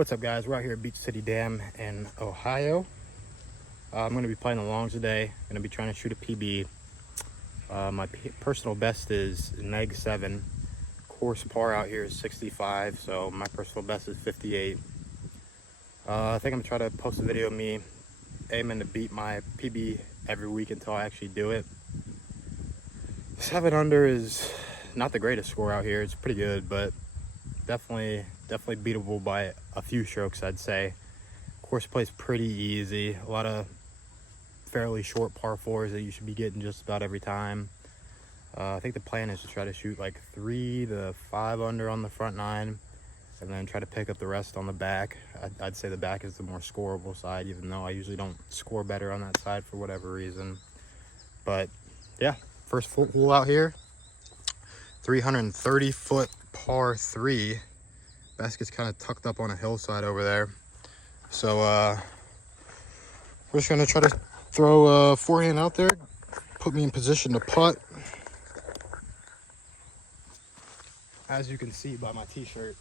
What's up, guys? We're out here at Beach City Dam in Ohio. I'm going to be playing the longs today. I'm going to be trying to shoot a PB. My personal best is neg 7. Course par out here is 65, so my personal best is 58. I think I'm going to try to post a video of me aiming to beat my PB every week until I actually do it. 7 under is not the greatest score out here. It's pretty good, but definitely beatable by a few strokes, I'd say. Course play's pretty easy. A lot of fairly short par 4s that you should be getting just about every time. I think the plan is to try to shoot like 3 to 5 under on the front 9 and then try to pick up the rest on the back. I'd say the back is the more scoreable side, even though I usually don't score better on that side for whatever reason. But yeah, first hole out here, 330-foot par 3. Basket's kind of tucked up on a hillside over there. So we're just gonna try to throw a forehand out there, put me in position to putt. As you can see by my t-shirt,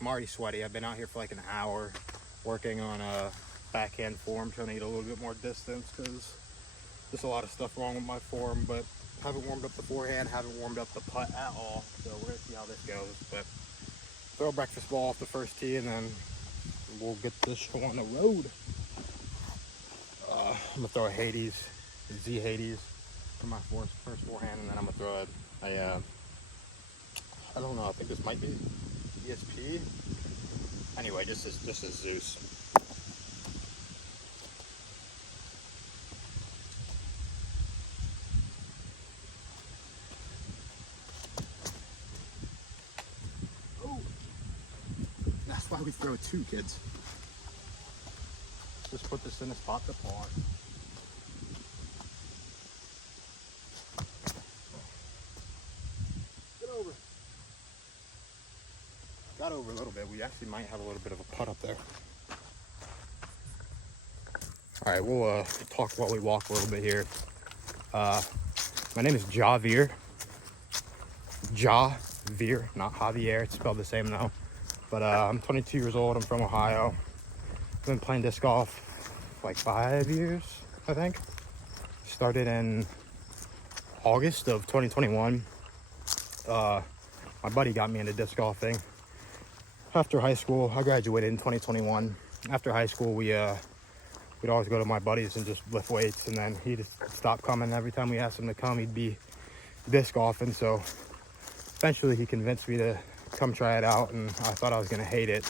I'm already sweaty. I've been out here for like an hour working on a backhand form, trying to get a little bit more distance because there's a lot of stuff wrong with my form, but haven't warmed up the forehand, haven't warmed up the putt at all. So we're gonna see how this goes. But throw a breakfast ball off the first tee and then we'll get this show on the road. I'm gonna throw a Hades, Z Hades for my first forehand, and then I'm gonna throw a I don't know, I think this might be ESP. Anyway, just as Zeus. That's why we throw 2, kids. Just put this in a spot to par. Get over. Got over a little bit. We actually might have a little bit of a putt up there. All right, we'll talk while we walk a little bit here. My name is Javier. Javier, not Javier. It's spelled the same though. But I'm 22 years old. I'm from Ohio. I've been playing disc golf like 5 years, I think. Started in August of 2021. My buddy got me into disc golfing after high school. I graduated in 2021. After high school, we'd always go to my buddies and just lift weights, and then he just stopped coming. Every time we asked him to come, he'd be disc golfing. So eventually he convinced me to come try it out, and I thought I was gonna hate it.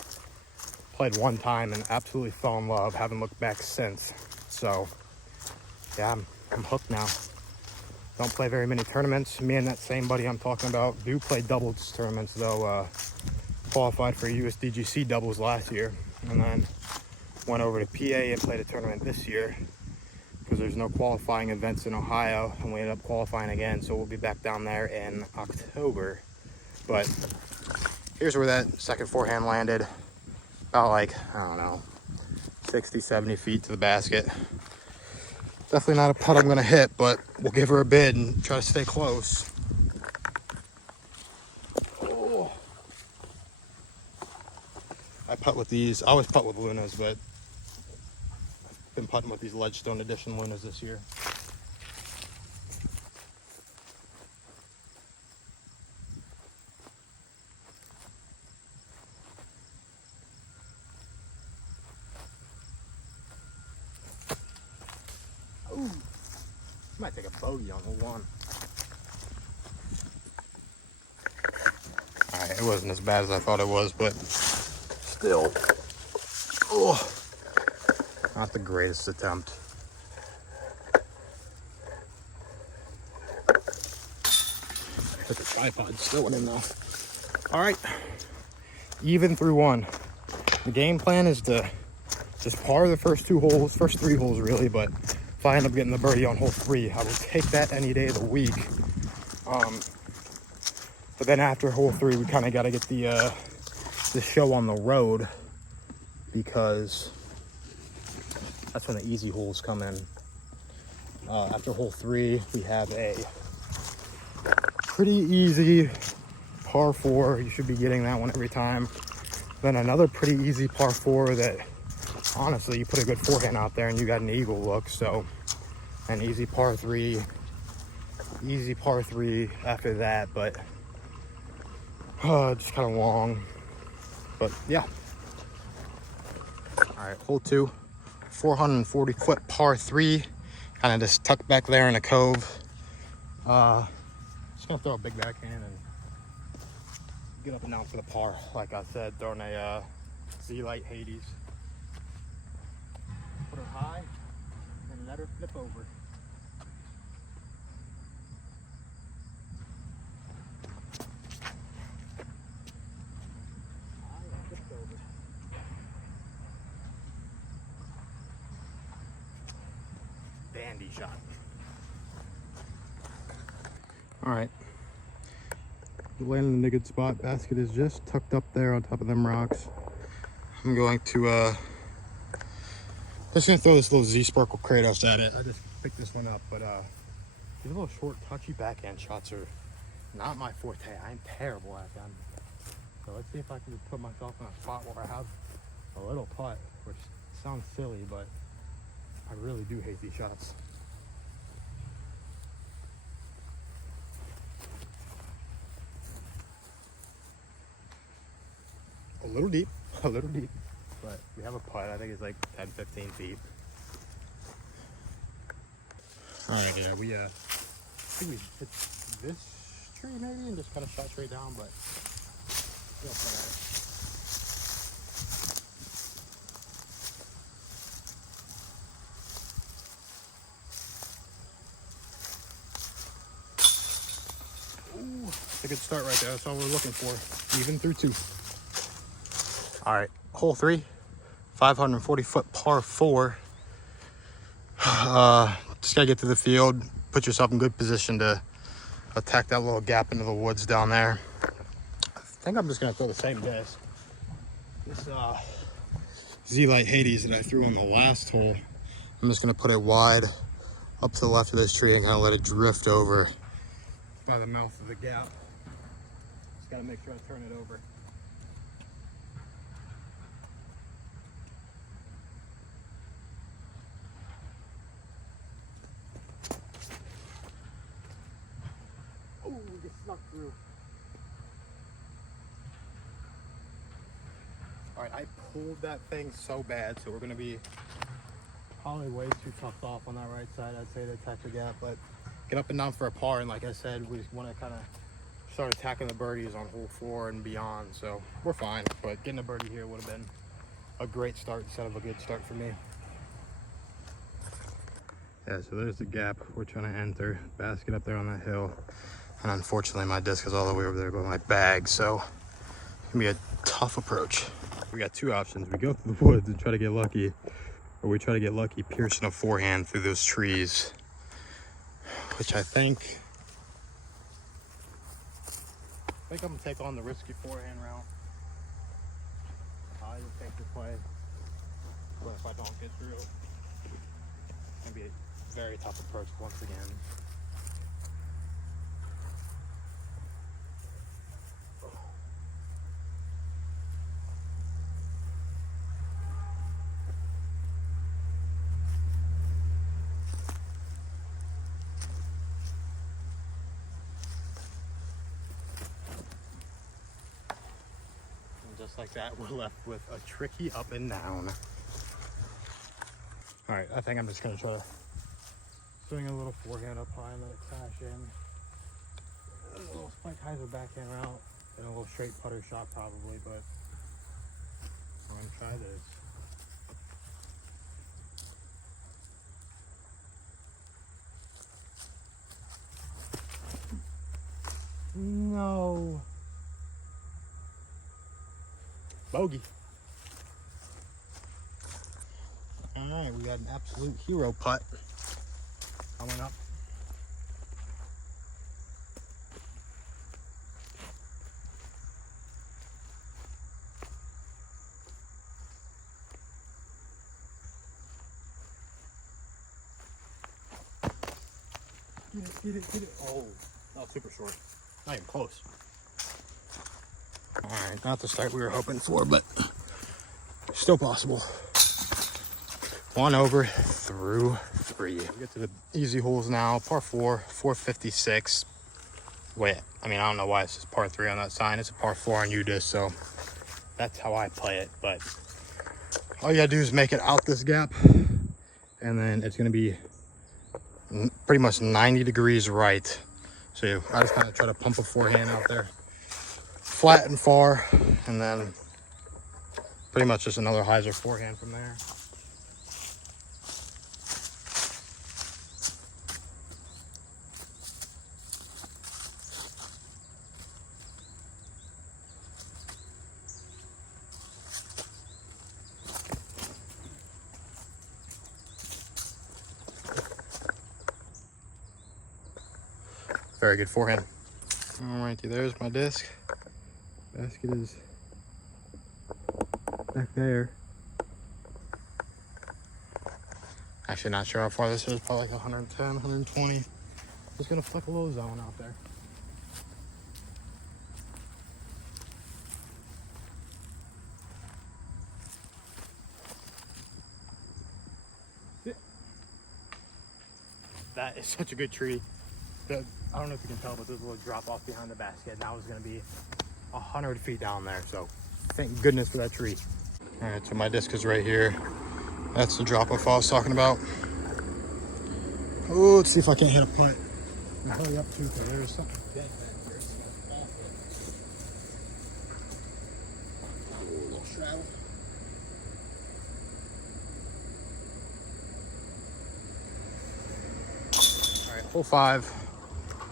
Played one time and absolutely fell in love. Haven't looked back since. So yeah, I'm hooked now. Don't play very many tournaments. Me and that same buddy I'm talking about do play doubles tournaments though. Qualified for USDGC doubles last year, and then went over to PA and played a tournament this year because there's no qualifying events in Ohio, and we ended up qualifying again. So we'll be back down there in October. But here's where that second forehand landed. About like, I don't know, 60, 70 feet to the basket. Definitely not a putt I'm gonna hit, but we'll give her a bid and try to stay close. Oh. I putt with these. I always putt with Lunas, but I've been putting with these Ledgestone Edition Lunas this year. Ooh, might take a bogey on hole 1. All right, it wasn't as bad as I thought it was, but still, oh, not the greatest attempt. Put the tripod still in though. All right, even through 1. The game plan is to just par the first 3 holes really, but if I end up getting the birdie on hole 3, I will take that any day of the week. But then after hole 3, we kind of got to get the show on the road, because that's when the easy holes come in. After hole 3, we have a pretty easy par 4. You should be getting that one every time. Then another pretty easy par 4 that honestly you put a good forehand out there and you got an eagle look. So an easy par 3 after that, but just kind of long. But yeah. All right, hole 2, 440-foot par 3, kind of just tucked back there in a cove. Just gonna throw a big backhand and get up and down for the par. Like I said, throwing a Z-Light Hades. Put her high and let her flip over. High and flipped over. Dandy shot. All right. Landing in a good spot. Basket is just tucked up there on top of them rocks. I'm going to just gonna throw this little Z Sparkle Kratos at it. I just picked this one up, but these little short, touchy backhand shots are not my forte. I'm terrible at them. So let's see if I can just put myself in a spot where I have a little putt, which sounds silly, but I really do hate these shots. A little deep, but we have a putt. I think it's like 10, 15 feet. All right, yeah, we I think we hit this tree maybe and just kind of shot straight down, but still put at it. Ooh, that's a good start right there. That's all we're looking for, even through 2. All right, hole 3, 540-foot par 4. Just gotta get to the field, put yourself in good position to attack that little gap into the woods down there. I think I'm just gonna throw the same disc. This Z-Light Hades that I threw on the last hole, I'm just gonna put it wide up to the left of this tree and kind of let it drift over by the mouth of the gap. Just gotta make sure I turn it over. Through. All right, I pulled that thing so bad, so we're gonna be probably way too toughed off on that right side. I'd say to attack the gap, but get up and down for a par. And like I said, we just want to kind of start attacking the birdies on hole 4 and beyond. So we're fine, but getting a birdie here would have been a great start instead of a good start for me. Yeah, so there's the gap we're trying to enter. Basket up there on that hill. And unfortunately, my disc is all the way over there by my bag, so it's gonna be a tough approach. We got 2 options. We go through the woods and try to get lucky, or we try to get lucky piercing a forehand through those trees, which I think I'm gonna take on the risky forehand route. I just take the play, but if I don't get through, it's gonna be a very tough approach once again. Just like that, we're left with a tricky up and down. All right, I think I'm just gonna try to swing a little forehand up high and let it crash in. A little spike hyzer backhand route and a little straight putter shot probably, but I'm gonna try this. No. Bogey. All right, we got an absolute hero putt coming up. Get it. Oh, that was super short. Not even close. All right, not the start we were hoping for, but still possible. 1 over through 3. We get to the easy holes now. Par 4, 456. Wait, I mean, I don't know why it's just par 3 on that sign. It's a par 4 on UDIS, so that's how I play it. But all you gotta do is make it out this gap, and then it's gonna be pretty much 90 degrees right. So I just kind of try to pump a forehand out there, flat and far, and then pretty much just another hyzer forehand from there. Very good forehand. All righty, there's my disc. Basket is back there. Actually, not sure how far this is. Probably like 110, 120. Just gonna flick a low zone out there. That is such a good tree. I don't know if you can tell, but there's a little drop off behind the basket. And that was gonna be 100 feet down there. So thank goodness for that tree. All right, so my disc is right here. That's the drop off I was talking about. Oh, let's see if I can't hit a putt. Hurry up too, because there's something dead back there. It's awful. Oh, a little straddle. All right, hole 5.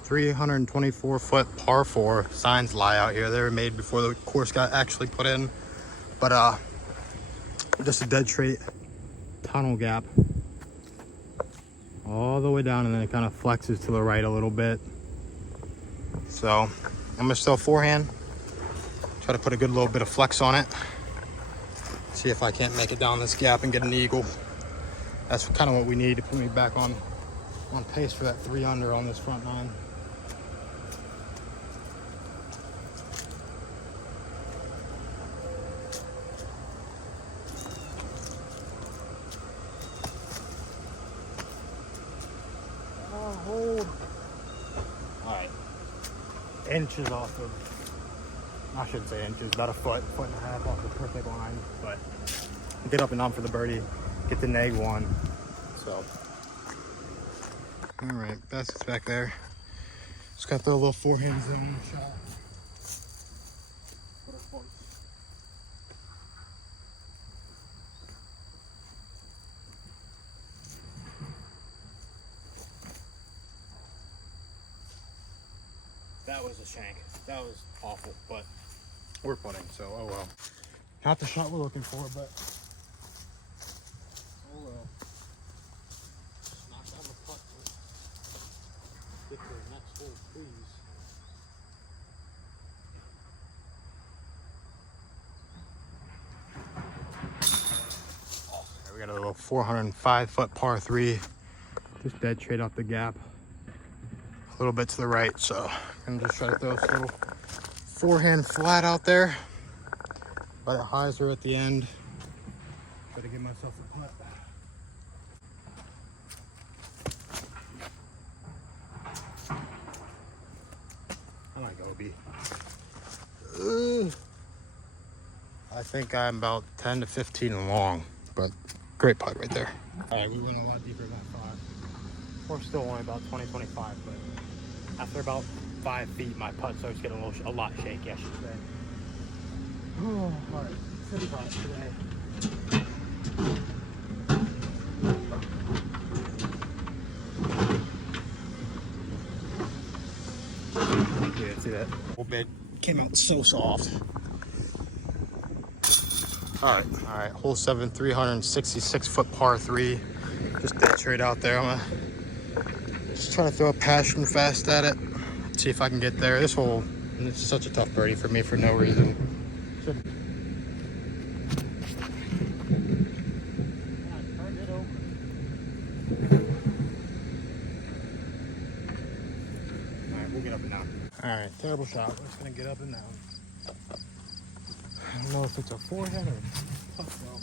324 foot par 4. Signs lie out here. They were made before the course got actually put in, but just a dead straight tunnel gap all the way down, and then it kind of flexes to the right a little bit. So I'm gonna still forehand, try to put a good little bit of flex on it, see if I can't make it down this gap and get an eagle. That's kind of what we need to put me back on pace for that 3 under on this front nine. Hold. All right, inches off of, I shouldn't say inches, about a foot and a half off the perfect line, but get up and down for the birdie, get the neg 1. So, all right, basket's back there. Just gotta throw a little forehand zone shot. That was a shank. That was awful, but we're putting, so oh well. Not the shot we're looking for, but oh well. Just knock down the putt. Get to the next hole, please. Right, we got a little 405 foot par 3. Just dead straight off the gap. A little bit to the right, so I'm just try to throw this little forehand flat out there by the hyzer at the end. Try to give myself a putt. I might go B. I think I'm about 10 to 15 long, but great putt right there. All right, we went a lot deeper than 5. We're still only about 20, 25, but after about 5 feet, my putt starts getting a lot shaky, I should say. Oh, all right, 55 today. Yeah, see that? Whole bit came out so soft. All right, hole 7, 366 foot par 3. Just dead straight out there. I'm gonna just try to throw a passion fast at it. See if I can get there. This hole, it's such a tough birdie for me for no reason. All right, we'll get up and down. All right, terrible shot. We're just gonna get up and down. I don't know if it's a forehand or a putt though.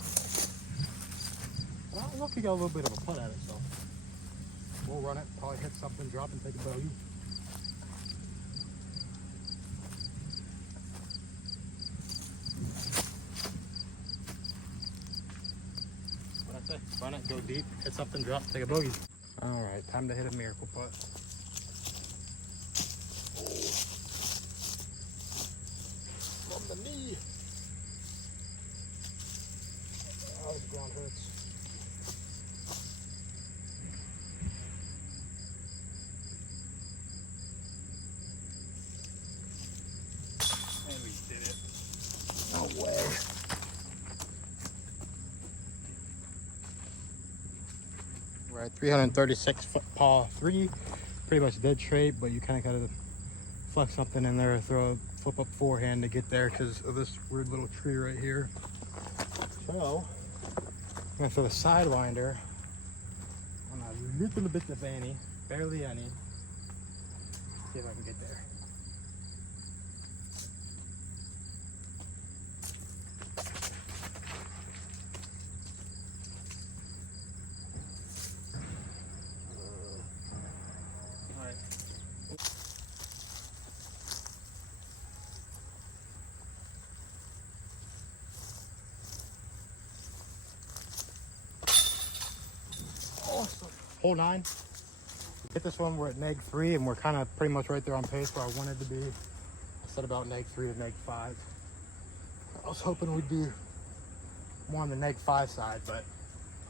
But I don't know if he got a little bit of a putt at it, so we'll run it, probably hit something, drop and take a bogey. What I say? Run it, go deep, hit something, drop, take a bogey. All right, time to hit a miracle putt. From the knee. Oh, the ground hurts. And we did it. No way. We're at 336 foot par 3. Pretty much dead straight, but you kind of gotta flex something in there, flip up forehand to get there because of this weird little tree right here. So I'm gonna throw the sidewinder on a little bit of any, barely any. See if I can get there. All right. Awesome. Hole 9. Hit this one, we're at neg 3 and we're kind of pretty much right there on pace where I wanted to be. I said about neg 3 to neg 5. I was hoping we'd be more on the neg 5 side, but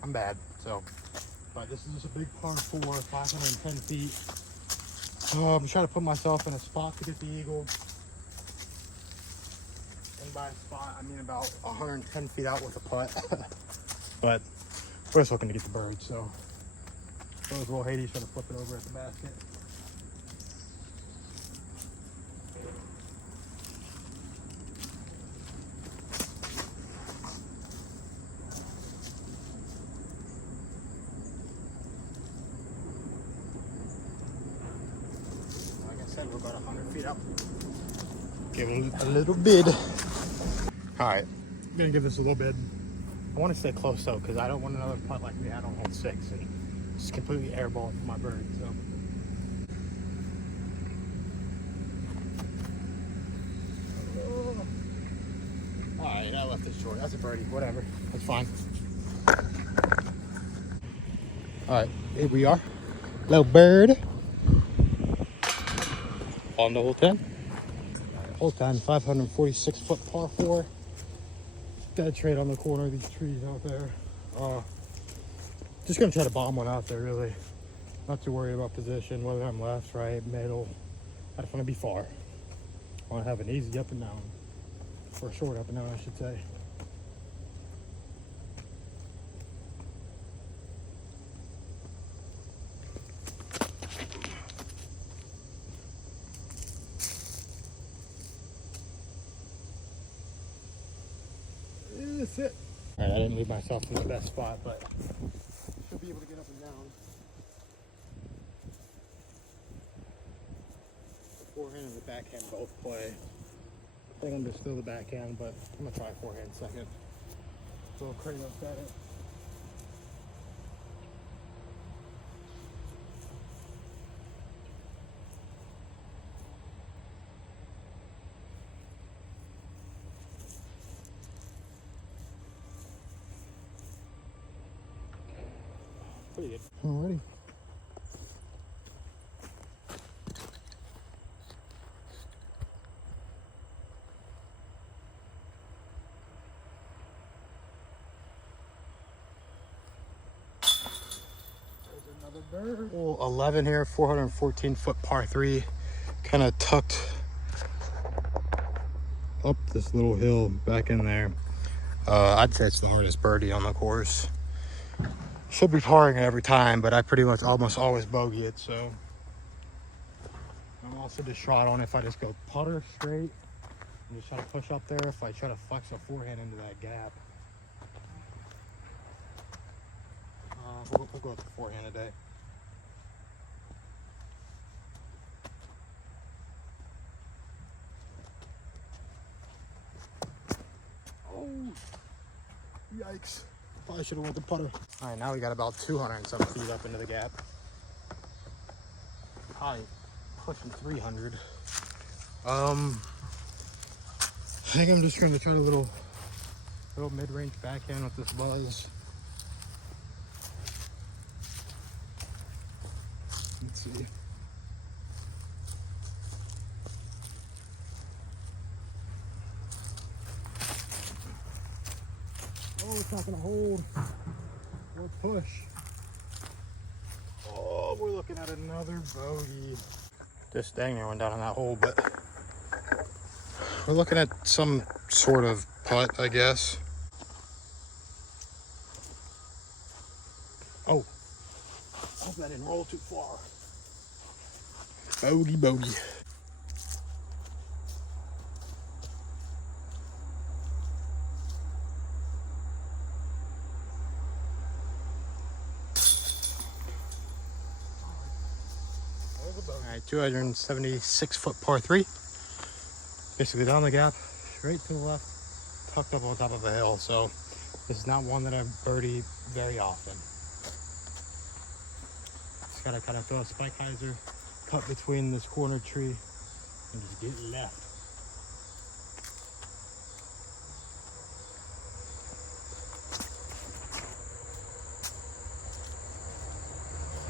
I'm bad. So, but this is just a big par 4, 510 feet. I'm trying to put myself in a spot to get the eagle. And by a spot, I mean about 110 feet out with a putt. But we're just looking to get the bird, so. Those little Hades trying to flip it over at the basket. Like I said, we're about 100 feet up. Give it a little bid. All right, I'm gonna give this a little bid. I want to stay close though, because I don't want another putt like we had on hole 6 and just completely airball for my bird. So. All right, I left this short. That's a birdie. Whatever. That's fine. All right, here we are. Little bird. On the hole 10. Hole 10, 546 foot par 4. Dead straight on the corner of these trees out there. Just gonna try to bomb one out there, really. Not too worried about position, whether I'm left, right, middle. I just want to be far. I want to have an easy up and down. Or a short up and down, I should say. That's it. All right, I didn't leave myself in the best spot, but should be able to get up and down. The forehand and the backhand both play. I think I'm just still the backhand, but I'm gonna try forehand second. So Kratos at it. Pretty good. Alrighty. Bird. Hole 11 here, 414 foot par 3, kind of tucked up this little hill back in there. I'd say it's the hardest birdie on the course. Should be parring it every time, but I pretty much almost always bogey it, so I'm also distraught on if I just go putter straight and just try to push up there, if I try to flex a forehand into that gap. We'll go with the forehand today. Yikes. Probably should have went the putter. All right, now we got about 200 and some feet up into the gap. Probably pushing 300. I think I'm just gonna try a little mid-range backhand with this buzz. Let's see. Oh, it's not gonna hold. Or push. Oh, we're looking at another bogey. Just dang near went down in that hole, but we're looking at some sort of putt, I guess. Oh, I hope that didn't roll too far. Bogey, bogey. All right, 276-foot par 3. Basically down the gap, straight to the left, tucked up on top of a hill. So this is not one that I birdie very often. Just gotta kind of throw a spike hyzer, cut between this corner tree, and just get left.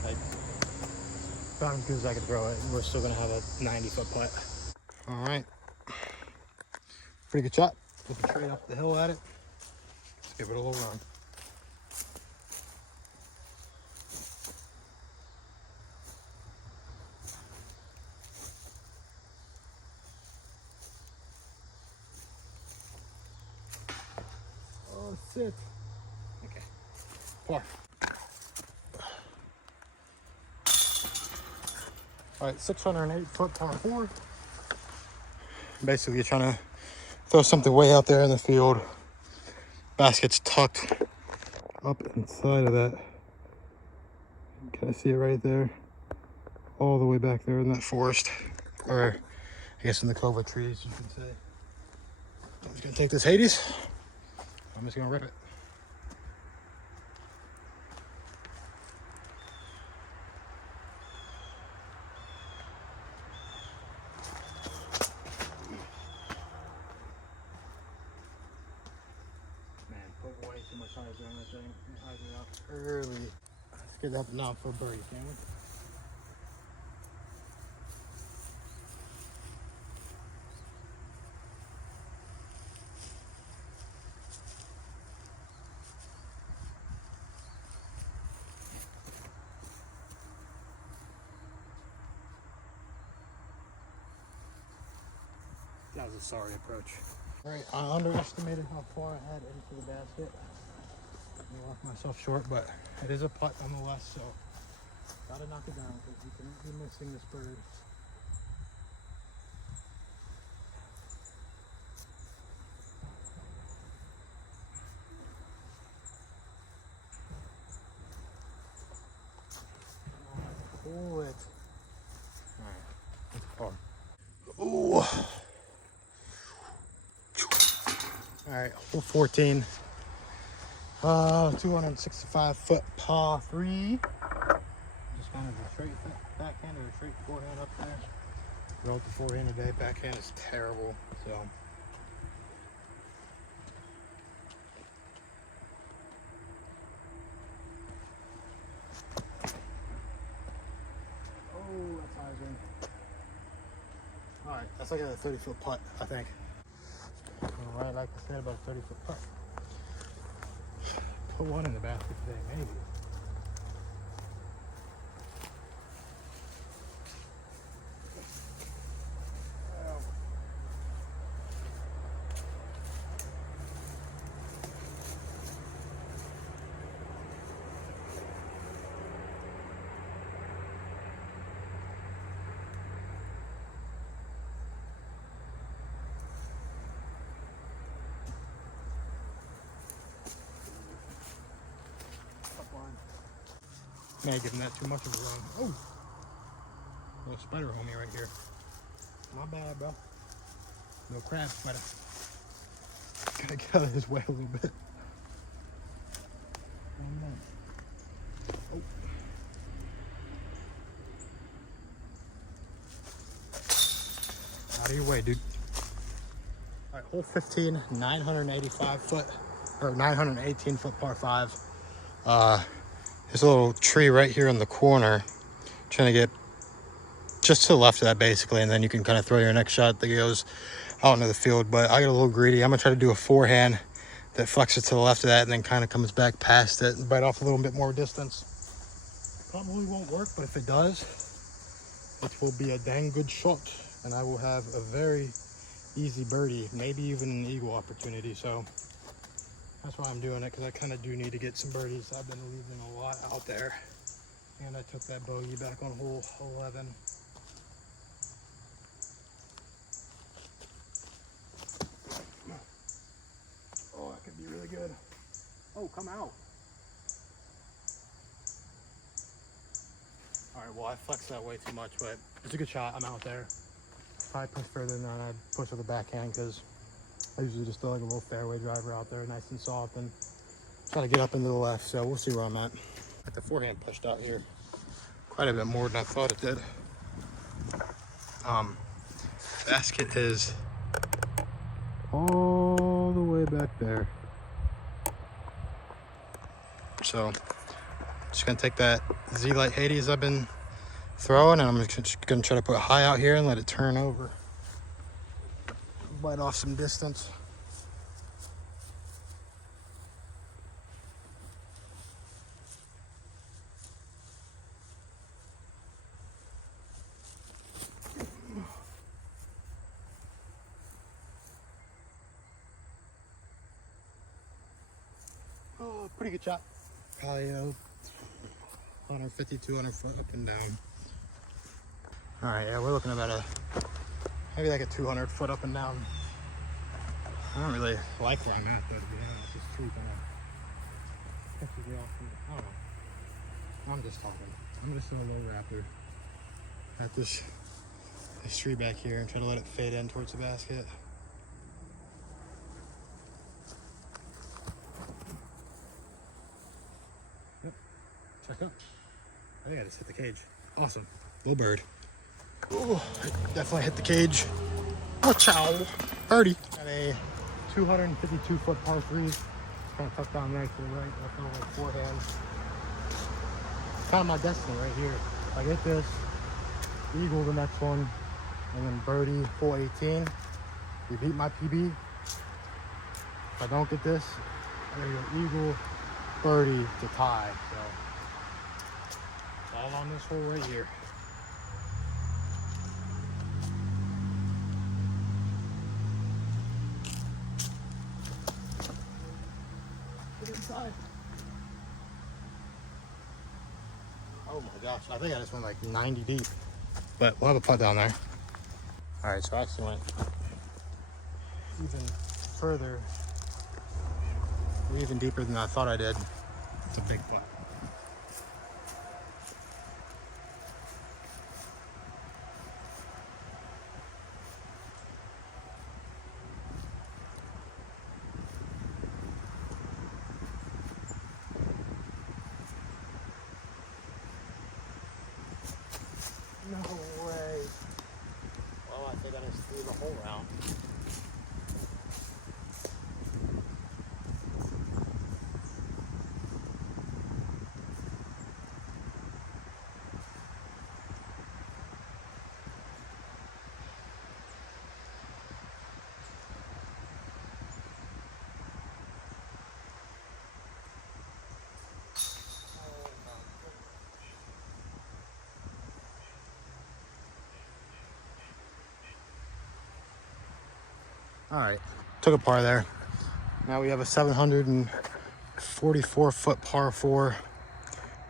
Like, about as good as I could throw it. We're still gonna have a 90-foot putt. All right. Pretty good shot. Looking straight up the hill at it. Let's give it a little run. Oh, sit. Okay. Par. All right, 608-foot par 4. Basically, you're trying to throw something way out there in the field. Basket's tucked up inside of that. Can I see it right there? All the way back there in that forest. Or, I guess in the clover trees, you can say. I'm just gonna take this Hades. I'm just gonna rip it. Put way too much hyzer on that thing. Hyzer out early. Let's get that now for a birdie, can we? That was a sorry approach. All right, I underestimated how far I had into the basket. I left myself short, but it is a putt nonetheless, so gotta knock it down because you cannot be missing this bird. Pull it. All right, that's par. Ooh. All right, hole 14. 265-foot par 3. Just kind of a straight backhand or a straight forehand up there. Wrote the forehand today. Backhand is terrible. So. Oh, that's hyzer. All right, that's like a 30-foot putt, I think. All right, like I said, about a 30-foot putt. Put one in the basket today, maybe. May give him that too much of a run. Oh! Little spider homie right here. My bad, bro. No crab spider. Gotta get out of his way a little bit. Oh. Out of your way, dude. All right, hole 15, 985 foot, or 918 foot par 5. There's a little tree right here in the corner. Trying to get just to the left of that, basically, and then you can kind of throw your next shot that goes out into the field. But I got a little greedy. I'm gonna try to do a forehand that flexes to the left of that and then kind of comes back past it and bite off a little bit more distance. Probably won't work, but if it does, it will be a dang good shot, and I will have a very easy birdie, maybe even an eagle opportunity. So that's why I'm doing it, because I kind of do need to get some birdies. I've been leaving a lot out there, and I took that bogey back on hole 11. Oh, that could be really good. Oh, come out. All right, well, I flexed that way too much, but it's a good shot. I'm out there. Probably push further than that. I'd push with the backhand, because I usually just throw like a little fairway driver out there, nice and soft, and try to get up into the left. So we'll see where I'm at. The forehand pushed out here quite a bit more than I thought it did. Basket is all the way back there. So just gonna take that Z-Light Hades I've been throwing, and I'm just gonna try to put high out here and let it turn over. Bite off some distance. Oh, pretty good shot. Probably 150, 200 foot up and down. All right, yeah, we're looking about maybe like a 200 foot up and down. I don't really like where I'm at, though, to be honest. This tree kind of pisses me off. I don't know. I'm just talking. I'm just in a low raptor at this tree back here and try to let it fade in towards the basket. Yep. Check up. I think I just hit the cage. Awesome. Little bird. Oh, definitely hit the cage. Oh, chow. Birdie. Got a 252 foot par 3. Kind of tucked down right to the right. Left over like forehand. Kind of my destiny right here. If I get this, eagle the next one, and then birdie hole 18. We beat my PB. If I don't get this, I'm gonna go eagle, birdie to tie. So it's all on this hole right here. Get inside. Oh my gosh, I think I just went like 90 deep, but we'll have a putt down there. All right, so I actually went even further, or even deeper than I thought I did. It's a big putt. No way. Well, I think I just threw the whole round. All right, took a par there. Now we have a 744 foot par 4. I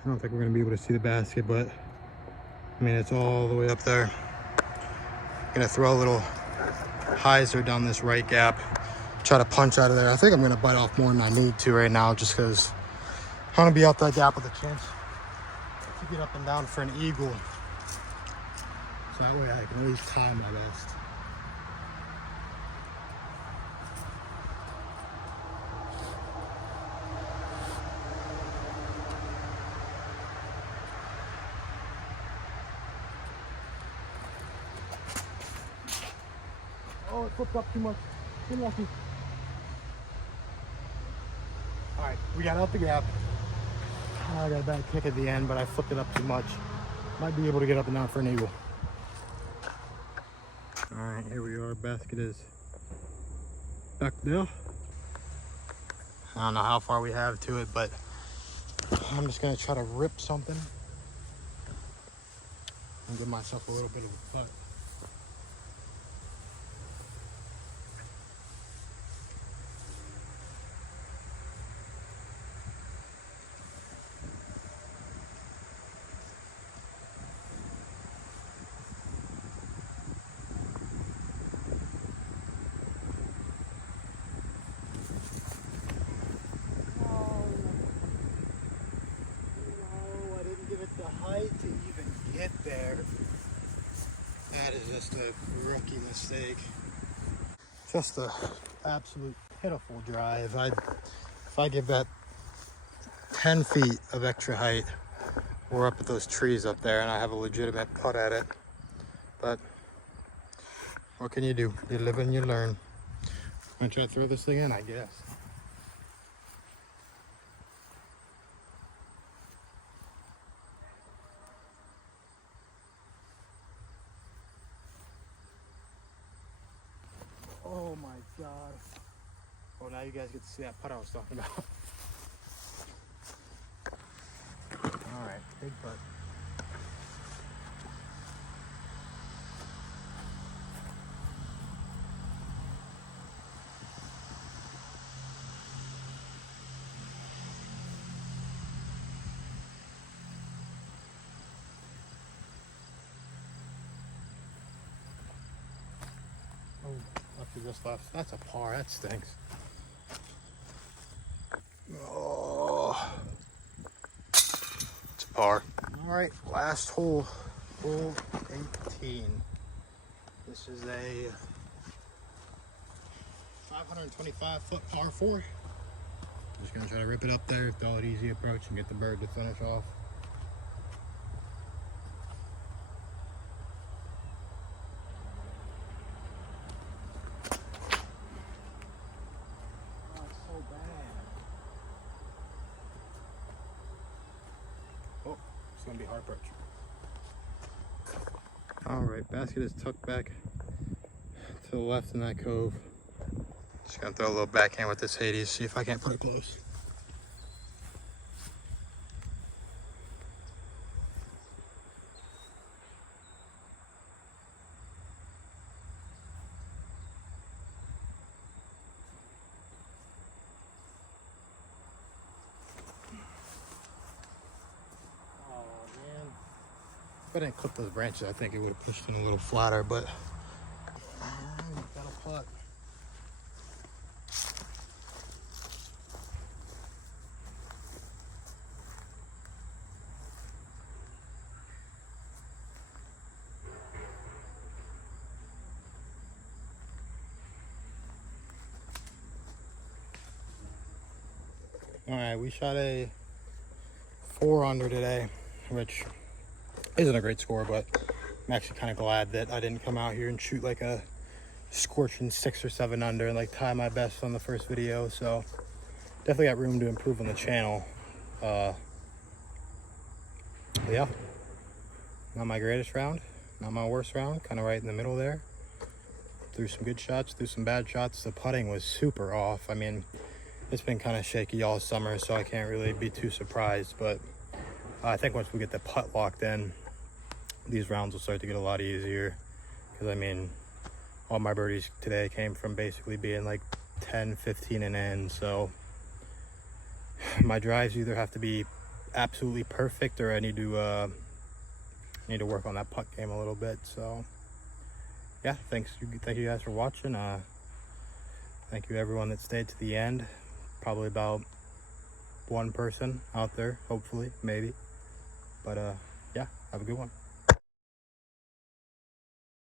don't think we're gonna be able to see the basket, but I mean, it's all the way up there. Gonna throw a little hyzer down this right gap, try to punch out of there. I think I'm gonna bite off more than I need to right now, just because I wanna be out that gap with a chance to get up and down for an eagle. So that way I can at least tie my best. Oh, it flipped up too much. Get lucky. Alright, we got out the gap. I got a bad kick at the end, but I flipped it up too much. Might be able to get up and down for an eagle. Alright, here we are. Basket is back there. I don't know how far we have to it, but I'm just gonna try to rip something and give myself a little bit of a putt. To even get there. That is just a rookie mistake. Just a absolute pitiful drive. If I give that 10 feet of extra height, we're up at those trees up there and I have a legitimate putt at it. But what can you do? You live and you learn. I'm gonna try to throw this thing in, I guess. Oh my God. Oh, now you guys get to see that putt I was talking about. All right, big putt. Oh, lefty just left. That's a par. That stinks. Oh, it's a par. All right, last hole, hole 18. This is a 525-foot par 4. Just gonna try to rip it up there, throw it easy approach, and get the bird to finish off. Oh, it's gonna be a hard approach. All right, basket is tucked back to the left in that cove. Just gonna throw a little backhand with this Hades, see if I can't put it close. If I didn't clip those branches, I think it would have pushed in a little flatter, but got a putt. All right, we shot a 4 under today, which isn't a great score, but I'm actually kind of glad that I didn't come out here and shoot like a scorching 6 or 7 under and like tie my best on the first video. So definitely got room to improve on the channel. Yeah, not my greatest round, not my worst round, kind of right in the middle there. Threw some good shots, threw some bad shots. The putting was super off. I mean, it's been kind of shaky all summer, so I can't really be too surprised, but I think once we get the putt locked in, these rounds will start to get a lot easier. Because I mean, all my birdies today came from basically being like 10, 15 and in. So my drives either have to be absolutely perfect, or I need to work on that putt game a little bit. So yeah, thank you guys for watching. Thank you everyone that stayed to the end. Probably about one person out there, hopefully, maybe. But yeah, have a good one.